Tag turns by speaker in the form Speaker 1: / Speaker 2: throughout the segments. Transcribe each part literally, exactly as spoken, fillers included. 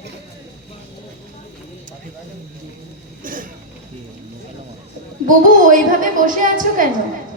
Speaker 1: বুবু, ওইভাবে বসে আছো কেন?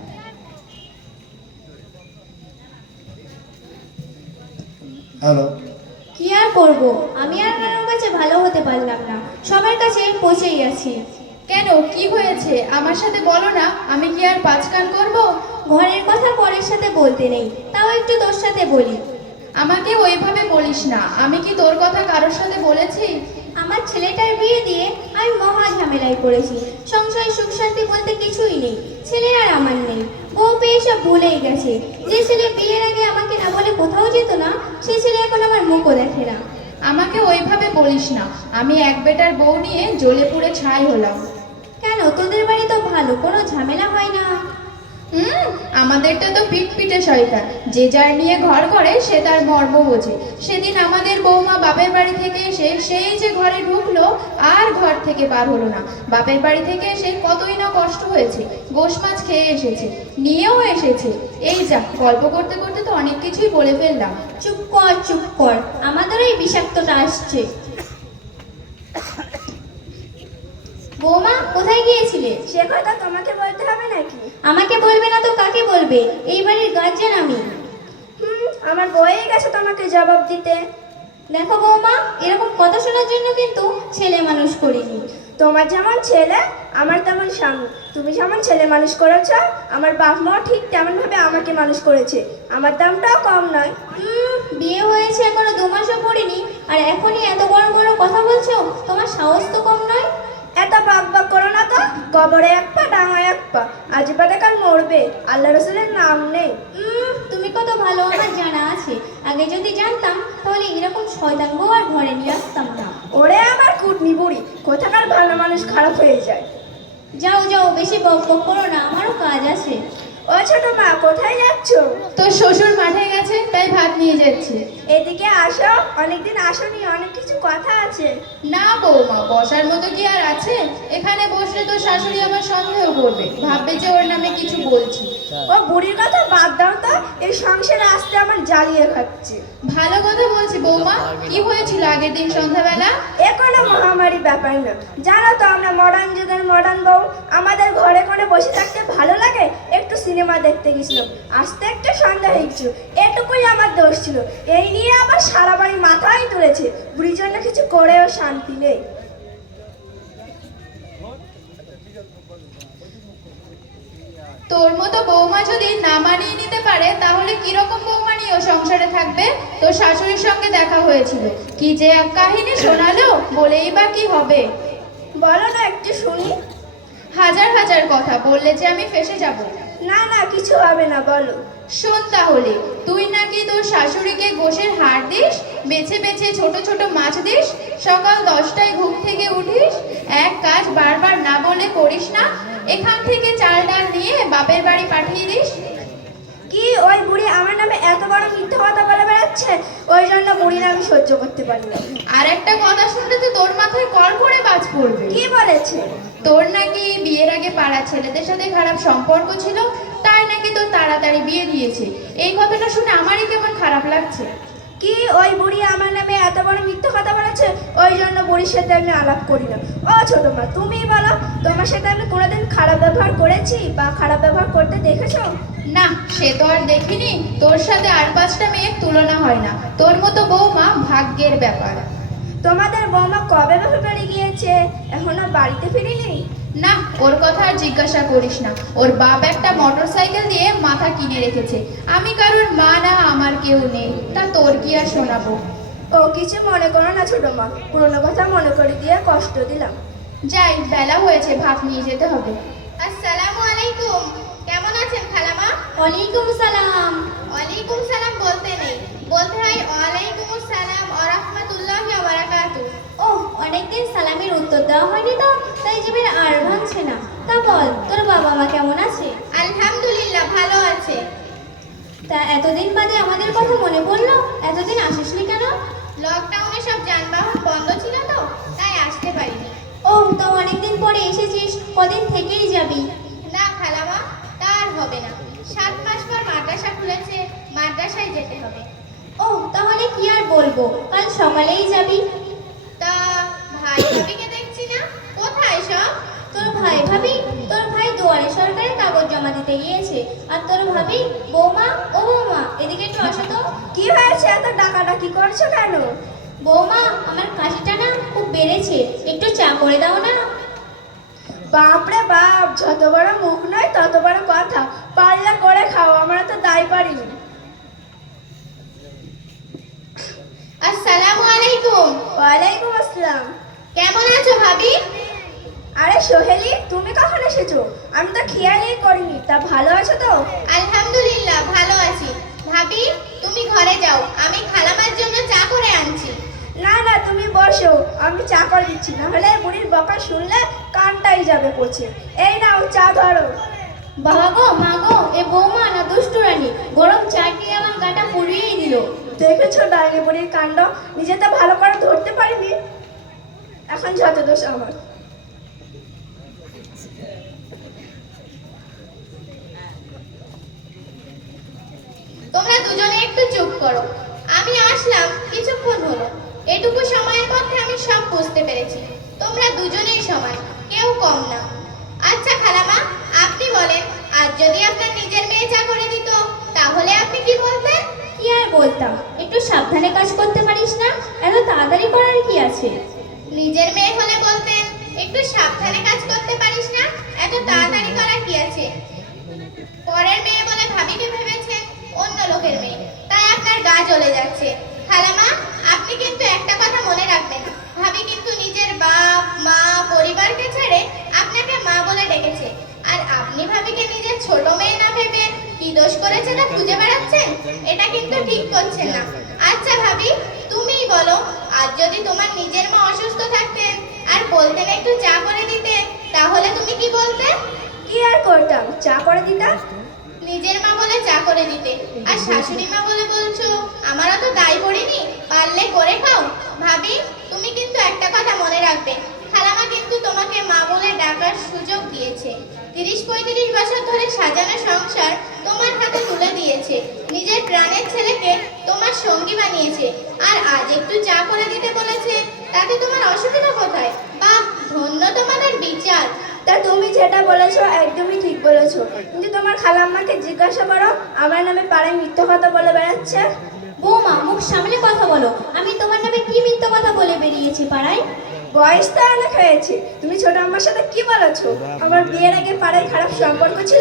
Speaker 2: হ্যালো।
Speaker 3: কি আর করব, আমি আর কারোর কাছে ভালো হতে পারলাম না, সবার কাছে পচেই আছি।
Speaker 1: কেন, কি হয়েছে আমার সাথে বলো না, আমি কি আর পাঁচকান করবো?
Speaker 3: ঘরের কথা পরের সাথে বলতে নেই, তাও একটু তোর সাথে বলি।
Speaker 1: আমাকে ওইভাবে বলিস না, আমি কি তোর কথা কারোর সাথে বলেছি?
Speaker 3: আমার ছেলেটার বিয়ে দিয়ে আমি মহা ঝামেলায় পড়েছি। সংসারে সুখ শান্তি বলতে কিছুই নেই, ছেলে আর আমার নেই। বউ পেয়ে সব ভুলেই গেছে। যে ছেলে বিয়ের আগে আমাকে না বলে কোথাও যেত না, সে ছেলে এখন আমার মুখও দেখে না।
Speaker 1: আমাকে ওইভাবে বলিস না, আমি এক বেটার বউ নিয়ে জ্বলে পুড়ে ছাই হলাম।
Speaker 3: কেন, তোদের বাড়ি তো ভালো, কোনো ঝামেলা হয় না?
Speaker 1: হুম, আমাদেরটা তো পিঠ পিঠে শয়তান, যে যার নিয়ে ঘর করে সে তার মর্ম বোঝে। সেদিন আমাদের বৌমা বাপের বাড়ি থেকে এসে সেই যে ঘরে ঢুকলো, আর ঘর থেকে বার হলো না। বাপের বাড়ি থেকে এসে কতই না কষ্ট হয়েছে, গোশ মাছ খেয়ে এসেছে, নিয়েও এসেছে। এই যা, গল্প করতে করতে তো অনেক কিছুই বলে ফেললাম।
Speaker 3: চুপ কর চুপ কর, আমাদের এই বিষাক্তটা আসছে। বৌমা, কোথায় গিয়েছিলে?
Speaker 4: সে কথা তোমাকে বলতে হবে নাকি?
Speaker 3: আমাকে বলবে না তো কাকে বলবে? এই বাড়ির গার্জেন আমি।
Speaker 4: হুম, আমার বয়ে গেছে তোমাকে জবাব দিতে।
Speaker 3: দেখো বৌমা, এরকম কথা শোনার জন্য কিন্তু ছেলে মানুষ করিনি।
Speaker 4: তোমার যেমন ছেলে, আমার তেমন স্বামী। তুমি যেমন ছেলে মানুষ করেছ, আমার বাপ মাও ঠিক তেমন ভাবে আমাকে মানুষ করেছে। আমার দামটাও কম নয়।
Speaker 3: হুম, বিয়ে হয়েছে এখনো দু মাসও পড়িনি, আর এখনই এত বড় বড় কথা বলছো? তোমার সাহস তো কম নয়।
Speaker 4: এত বাক বাক করো না তো, কবরে এক পা ডাঙায় এক পা, আজ বাদে কাল মরবে, আল্লাহ রসুলের নাম নেই।
Speaker 3: হুম, তুমি কত ভালো আমার জানা আছে। আগে যদি জানতাম তাহলে এরকম শয়তান বউ আর ঘরে নিয়ে আসতাম না।
Speaker 4: ওরে আমার কুটনি বুড়ি, কোথাকার ভালো মানুষ খারাপ হয়ে যায়।
Speaker 3: যাও যাও, বেশি বক বক করো না, আমারও কাজ আছে।
Speaker 4: ও ছোট মা, কোথায় যাচ্ছ?
Speaker 1: তোর শ্বশুর মাঠে গেছে, তাই ভাত নিয়ে যাচ্ছে।
Speaker 4: এদিকে আসো, অনেকদিন আসোনি, অনেক কিছু কথা আছে।
Speaker 1: না বৌমা, বসার মতো কি আর আছে? এখানে বসলে তো শাশুড়ি আমার সন্দেহ করবে, ভাববে যে ওর নামে কিছু বলছি।
Speaker 4: ও বুড়ির কথা বাদ দাও তো, এই সংসারে আসতে আমার জ্বালিয়ে খাচ্ছে।
Speaker 1: ভালো কথা বলছি বৌমা, কি হয়েছিল আগের দিন সন্ধ্যাবেলা?
Speaker 4: এ কোনো মহামারী ব্যাপার না। জানো তো আমরা মডার্ন যুগের মডার্ন বউ, আমাদের ঘরে কোণে বসে থাকতে ভালো লাগে, একটু সিনেমা দেখতে গেছিলাম, আসতে একটু সন্ধ্যা হয়ে গেছিল, এটুকুই আমার দোষ ছিল। এই নিয়ে আবার সারা বাড়ি মাথায় তুলেছে, বুড়ির জন্য কিছু করেও শান্তি নেই।
Speaker 1: তোর মতো বৌমা যদি না মানিয়ে নিতে পারে, তাহলে কিরকম বৌমা নিয়েও সংসারে থাকবে? তোর শাশুড়ির সঙ্গে দেখা হয়েছিল, কি যে এক কাহিনী শোনালো, বলেই বা কি হবে?
Speaker 4: বলো না একটু শুনি।
Speaker 1: হাজার হাজার কথা বললে যে আমি ফেঁসে যাব।
Speaker 4: না না, কিছু হবে না, বলো।
Speaker 1: শোন তাহলে, তুই নাকি তোর শাশুড়িকে গোশের হাড় দিস, বেছে বেছে ছোট ছোট মাছ দিস, সকাল দশটায় ঘুম থেকে উঠিস, এক কাজ বারবার না বলে করিস না, এখান থেকে চাল ডাল নিয়ে বাপের বাড়ি পাঠিয়ে দিস।
Speaker 4: কি ওই বুড়ি আমার নামে এত বড় মিথ্যা কথা বলে বেড়াচ্ছে, ওই জন্য বুড়ির আমি সহ্য করতে পারি না।
Speaker 1: আর একটা কথা শুনলে তো তোর মাথায় কল করে বাজ পড়বে।
Speaker 4: কি বলেছে?
Speaker 1: তোর নাকি বিয়ের আগে পাড়া ছেলেদের সাথে খারাপ সম্পর্ক ছিল, তাই নাকি তোর তাড়াতাড়ি বিয়ে দিয়েছে। এই কথাটা শুনে আমারই কেমন খারাপ লাগছে।
Speaker 4: কি ওই বুড়ি আমার নামে এত বড় মিথ্যা কথা বলেছে, ওই জন্য বুড়ির সাথে আমি আলাপ করি না। ও ছোট মা, তুমিই বলো, তোমার সাথে আমি কোনোদিন খারাপ ব্যবহার করেছি বা খারাপ ব্যবহার করতে দেখেছো?
Speaker 1: না, সে তো আর দেখিনি। তোর সাথে আর পাঁচটা মেয়ের তুলনা হয় না। তোর মতো বৌমা ভাগ্যের ব্যাপার।
Speaker 4: তোমাদের বৌমা কবে বাপের বাড়ি গিয়েছে, এখনো বাড়িতে ফিরিনি?
Speaker 1: না, ওর কথা আর জিজ্ঞাসা করিস না। ওর বাপ একটা মোটর সাইকেল দিয়ে মাথা কিনে রেখেছে। আমি কারোর মা না, আমার কেউ নেই, তা তোর কি আর শোনাবো?
Speaker 4: ও কিছু মনে করো না ছোট মা, পুরোনো কথা মনে করে দিয়ে কষ্ট দিলাম।
Speaker 1: যাই, বেলা হয়েছে, ভাত নিয়ে যেতে হবে।
Speaker 5: আসসালামু আলাইকুম, কেমন আছেন খালামা?
Speaker 3: ওয়ালাইকুম সালাম।
Speaker 5: ওয়ালাইকুম সালাম বলতে নেই, বলতে হয় ওয়ালাইকুম আসসালাম ওয়া রাহমাতুল্লাহি ওয়া বারাকাতুহু।
Speaker 3: ও, অনেকদিন সালামের উত্তর দেওয়া হয়নি তো, তাই জীবের আর ভাঙছে না। তা বল, তোর বাবা মা কেমন আছে?
Speaker 5: আলহামদুলিল্লাহ, ভালো আছে।
Speaker 3: তা এতদিন বাদে আমাদের কথা মনে পড়লো, এতদিন আসিসনি কেন?
Speaker 5: লকডাউনে সব যানবাহন বন্ধ ছিল তো, তাই আসতে পারিনি।
Speaker 3: ও, তো অনেকদিন পরে এসেছিস, কদিন থেকেই যাবি?
Speaker 5: না খালামা, তা আর হবে না। সাত মাস পর মাদ্রাসা খুলেছে, মাদ্রাসায় যেতে হবে।
Speaker 3: ও, তাহলে কি আর বলবো, কাল সকালেই যাবি?
Speaker 5: ভাবিকে দেখছি না, কোথায় সব?
Speaker 3: তোর ভাই ভাবি তোর ভাই দুয়ারে সরকারি কাগজ জমা দিতে গিয়েছে, আর তোর ভাবি বৌমা ও বৌমা এদিকে একটু আসো তো।
Speaker 4: কি হয়েছে, এত ডাকাডাকি করছো কেন?
Speaker 3: বৌমা আমার কাশিটা না খুব বেড়েছে, একটু চা করে দাও না।
Speaker 4: বাপরে বাপ, যত বড় মুখ নয় তত বড় কথা। পারলে করে খাও, আমরা তো দায় পারিনি।
Speaker 5: আসসালামু আলাইকুম।
Speaker 4: ওয়ালাইকুম আসসালাম।
Speaker 5: কেমন আছো ভাবি?
Speaker 4: আরে সোহেলি, তুমি কখন এসেছো? আমি তো খেয়ালই করিনি। তা ভালো আছো তো?
Speaker 5: আলহামদুলিল্লাহ ভালো আছি। ভাবি তুমি ঘরে যাও, আমি খালামার জন্য চা করে আনছি।
Speaker 4: না না, তুমি বসো, আমি চা করে দিচ্ছি। না হলে বুড়ির বকা শুনলে কানটাই যাবে পচে। এই নাও চা ধরো।
Speaker 3: বাবা গো মা গো, এ বৌমা না দুষ্টু রানী, গরম চা খেয়ে আমার গাটা পুড়িয়েই দিল।
Speaker 4: দেখেছো ডাইনি বুড়ির কাণ্ড, নিজে তো ভালো করে ধরতে পারিনি, এখন যত দোষ আমার।
Speaker 5: তোমরা দুজনে একটু চুপ করো। আমি আসলাম কিছুক্ষণ হলো, এটুকু সময়ের মধ্যে আমি সব বুঝতে পেরেছি। তোমরা দুজনেই সমান, কেউ কম না। আচ্ছা খালামা, আপনি বলেন, আজ যদি আপনার নিজের মেয়ে চা করে দিত, তাহলে আপনি কি বলতেন?
Speaker 3: কি আর বলতাম, একটু সাবধানে কাজ করতে পারিস না, এত তাড়াতাড়ি করার কি আছে।
Speaker 5: নিজের মেয়ে হলে বলতেন, একটু সাবধানে কাজ করতে পারিস না, এত তাড়াতাড়ি করার কি আছে। পরের মেয়ে বলে ভাবিকে ভেবেছেন অন্য লোকের মেয়ে, তাই আপনার গা জ্বলে যাচ্ছে। খালামা, আপনি কিন্তু একটা কথা মনে রাখবেন, ভাবি কিন্তু নিজের বাপ মা পরিবারকে ছেড়ে আপনাকে মা বলে ডেকেছে, আর আপনি ভাবিকে নিজের ছোট মেয়ে না ভেবে কি দোষ করেছে না খুঁজে বেড়াচ্ছেন। এটা কিন্তু ঠিক করছেন না। আচ্ছা ভাবি, তুমিই বলো, আজ যদি তোমার নিজের মা অসুস্থ থাকতেন আর বলতেন একটু চা করে দিতে, তাহলে তুমি কি বলতে?
Speaker 4: কি আর করতাম, চা করে দিতাম।
Speaker 5: নিজের মা বলে চা করে দিতে, আর শাশুড়ি মা বলে বলছো আমারও তো দায় পড়েনি, পারলে করে খাও। ভাবি তুমি কিন্তু একটা কথা মনে রাখবে, খালামা কিন্তু তোমাকে মা বলে ডাকার সুযোগ দিয়েছে। তিরিশ পঁয়ত্রিশ বছর ধরে সাজানো সংসার তোমার হাতে তুলে দিয়েছে, নিজের প্রাণের ছেলেকে তোমার সঙ্গী বানিয়েছে, আর আজ একটু চা করে দিতে বলেছে, তাতে তোমার অসুবিধা কোথায়? বাহ, ধন্য তোমাদের বিচার।
Speaker 4: তা তুমি যেটা বলেছো একদমই ঠিক বলেছো, কিন্তু তোমার খালাম্মাকে জিজ্ঞাসা করো, আমার নামে পাড়ায় মিথ্যা কথা বলে বেড়াচ্ছে।
Speaker 3: বৌমা মুখ সামলে কথা বলো, আমি তোমার নামে কি মিথ্যা কথা বলে বেরিয়েছি পাড়ায়?
Speaker 4: বয়স তো অনেক হয়েছে, তুমি ছোট আম্মার সাথে কি বলেছো? আমার বিয়ের আগে পাড়ায় খারাপ সম্পর্ক ছিল।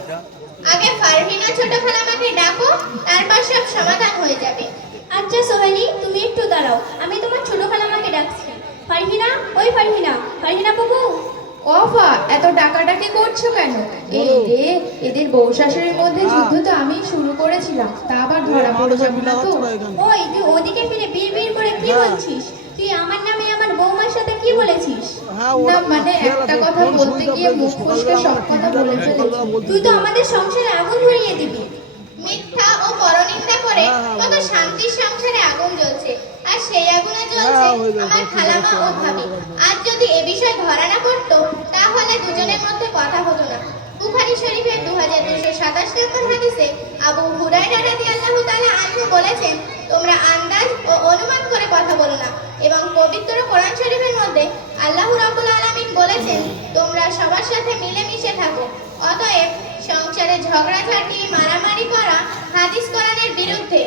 Speaker 5: আগে ফারহিনা ছোট খালামাকে ডাকো, তারপর সব সমাধান হয়ে যাবে।
Speaker 3: আচ্ছা সোহেলি, তুমি একটু দাঁড়াও, আমি তোমার ছোট খালামাকে ডাকছি। ফারহিনা, ওই ফারহিনা, ফারহিনা বাবু।
Speaker 1: অফা, এত ডাকাডাকি করছো কেন? এই রে, এদের বউ শাশুড়ির মধ্যে যুদ্ধ তো আমি শুরু করেছিলাম, তা আবার ধরা পড়ে যাবো না তো?
Speaker 3: ওই তুই ওদিকে ফিরে বিড় বিড় করে কি বলছিস? তুই আমার নামে আমার বৌমার সাথে কি বলেছিস?
Speaker 1: না মানে একটা কথা বলতে গিয়ে মুখ ফসকে সব কথা বলে ফেলেছি।
Speaker 3: তুই তো আমাদের সংসারে আগুন ধরিয়ে দিবি।
Speaker 5: মিথ্যা ও পরনিন্দা করে কত শান্তির সংসারে আগুন জ্বলছে, আর সেই আগুনে জ্বলছে আমার খালামা ও ভাবি। আজ যদি এ বিষয় ধরা না পড়তো, তাহলে দুজনের মধ্যে কথা হতো না। বুখারী শরীফের দু হাজার দুশো সাতাশ নম্বর হাদিসে আবু হুরায়রা রাদিয়াল্লাহু তাআলা আনহু বলেছেন, তোমরা আন্দাজ ও অনুমান করে কথা বলো না। এবং পবিত্র কোরআন শরীফের মধ্যে আল্লাহ রাব্বুল আলামিন বলেছেন, তোমরা সবার সাথে মিলেমিশে থাকো। অতএব সংসারে ঝগড়াঝাটি মারামারি করা হাদিস কোরআনের বিরুদ্ধে।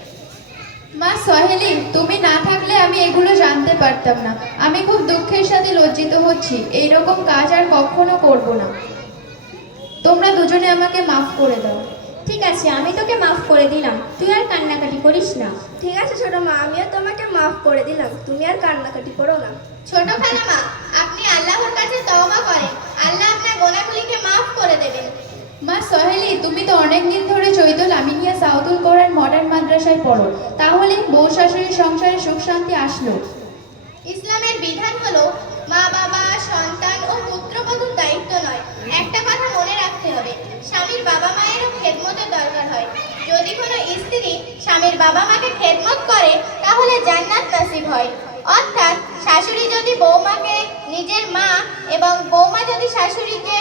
Speaker 1: মা সহেলি, তুমি না থাকলে আমি এগুলো জানতে পারতাম না। আমি খুব দুঃখের সাথে লজ্জিত হচ্ছি, এইরকম কাজ আর কখনো করব না। তোমরা দুজনে আমাকে মাফ করে দাও।
Speaker 3: ঠিক আছে, আমি তোকে মাফ করে দিলাম, তুই আর কান্নাকাটি করিস না।
Speaker 4: ঠিক আছে ছোট মা, আমিও তোমাকে মাফ করে দিলাম, তুমি আর কান্নাকাটি করো না।
Speaker 5: ছোট খালামা, আপনি আল্লাহর কাছে তওবা করেন, আল্লাহ আপনার গুনাহগুলিকে মাফ করে দেবেন।
Speaker 1: মা সহেলি, তুমি তো অনেকদিন ধরে চৈতল আমিনিয়া সাউদুল কোরআন মডার্ন মাদ্রাসায় পড়ো, তাহলে বউ শাশুড়ির সংসারে সুখ শান্তি আসলো?
Speaker 5: ইসলামের বিধান হলো মা বাবা সন্তান ও পুত্রবধূর দায়িত্ব নয়। একটা কথা মনে রাখতে হবে, স্বামীর বাবা মায়েরও খেদমতের দরকার হয়। যদি কোনো স্ত্রী স্বামীর বাবা মাকে খেদমত করে, তাহলে জান্নাত নসিব হয়। অর্থাৎ শাশুড়ি যদি বৌমাকে নিজের মা এবং বৌমা যদি শাশুড়িকে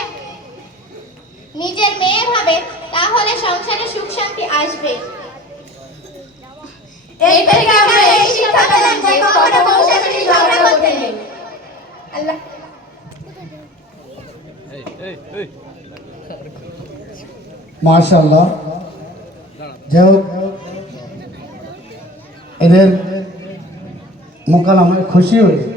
Speaker 5: নিজের মেয়ে ভাবে, তাহলে সংসারে সুখ শান্তি আসবে।
Speaker 4: এর থেকে আমরা এই শিক্ষা পেলাম যে কখনো বউ শাশুড়ি ঝগড়া করতে নেই। আল্লাহ
Speaker 2: মাশাআল্লাহ। যাই হোক, এদের মোকালামায় খুশি হয়ে